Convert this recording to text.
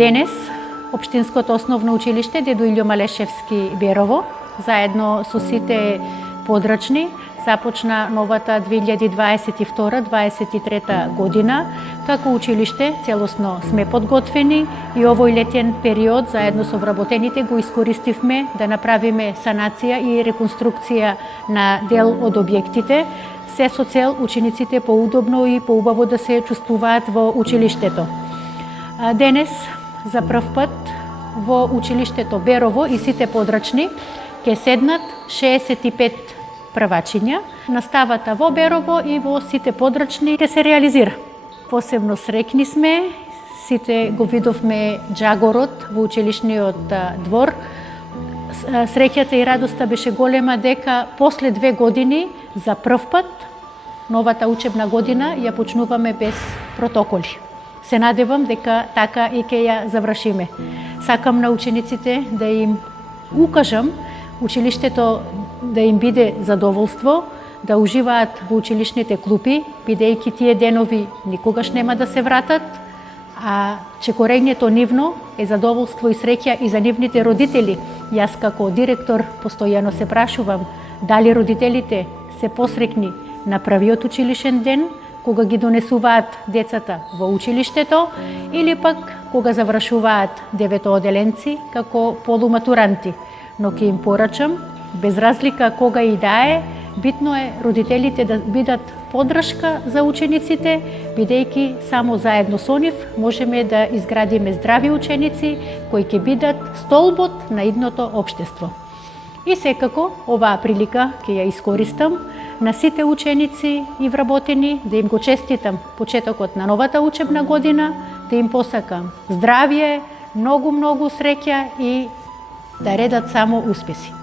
Денес Општинското основно училиште Дедо Илјо Малешевски Берово, заедно со сите подрачни, започна новата 2022-2023 година. Како училиште целосно сме подготвени и овој летен период заедно со вработените го искористивме да направиме санација и реконструкција на дел од објектите, се со цел учениците поудобно и поубаво да се чувствуваат во училиштето. Денес за прв пат во училиштето Берово и сите подрачни ќе седнат 65 првачиња. Наставата во Берово и во сите подрачни ќе се реализира. Посебно среќни сме, сите го видовме џагорот во училишниот двор. Среќата и радоста беше голема дека после 2 години за прв пат новата учебна година ја почнуваме без протоколи. Се надевам дека така и ќе ја завршиме. Сакам на учениците да им укажам училиштето да им биде задоволство, да уживаат во училишните клупи, бидејќи тие денови никогаш нема да се вратат, а чекорењето нивно е задоволство и среќа и за нивните родители. Јас како директор постојано се прашувам дали родителите се посреќни на првиот училишен ден, кога ги донесуваат децата во училиштето, или пак кога завршуваат деветооделенци како полуматуранти. Но ќе им порачам, без разлика кога и да е, битно е родителите да бидат поддршка за учениците, бидејќи само заедно со нив можеме да изградиме здрави ученици кои ќе бидат столбот на идното општество. И секако, оваа прилика ќе ја искористам на сите ученици и вработени да им го честитам почетокот на новата учебна година, да им посакам здравје, многу среќа и да редат само успеси.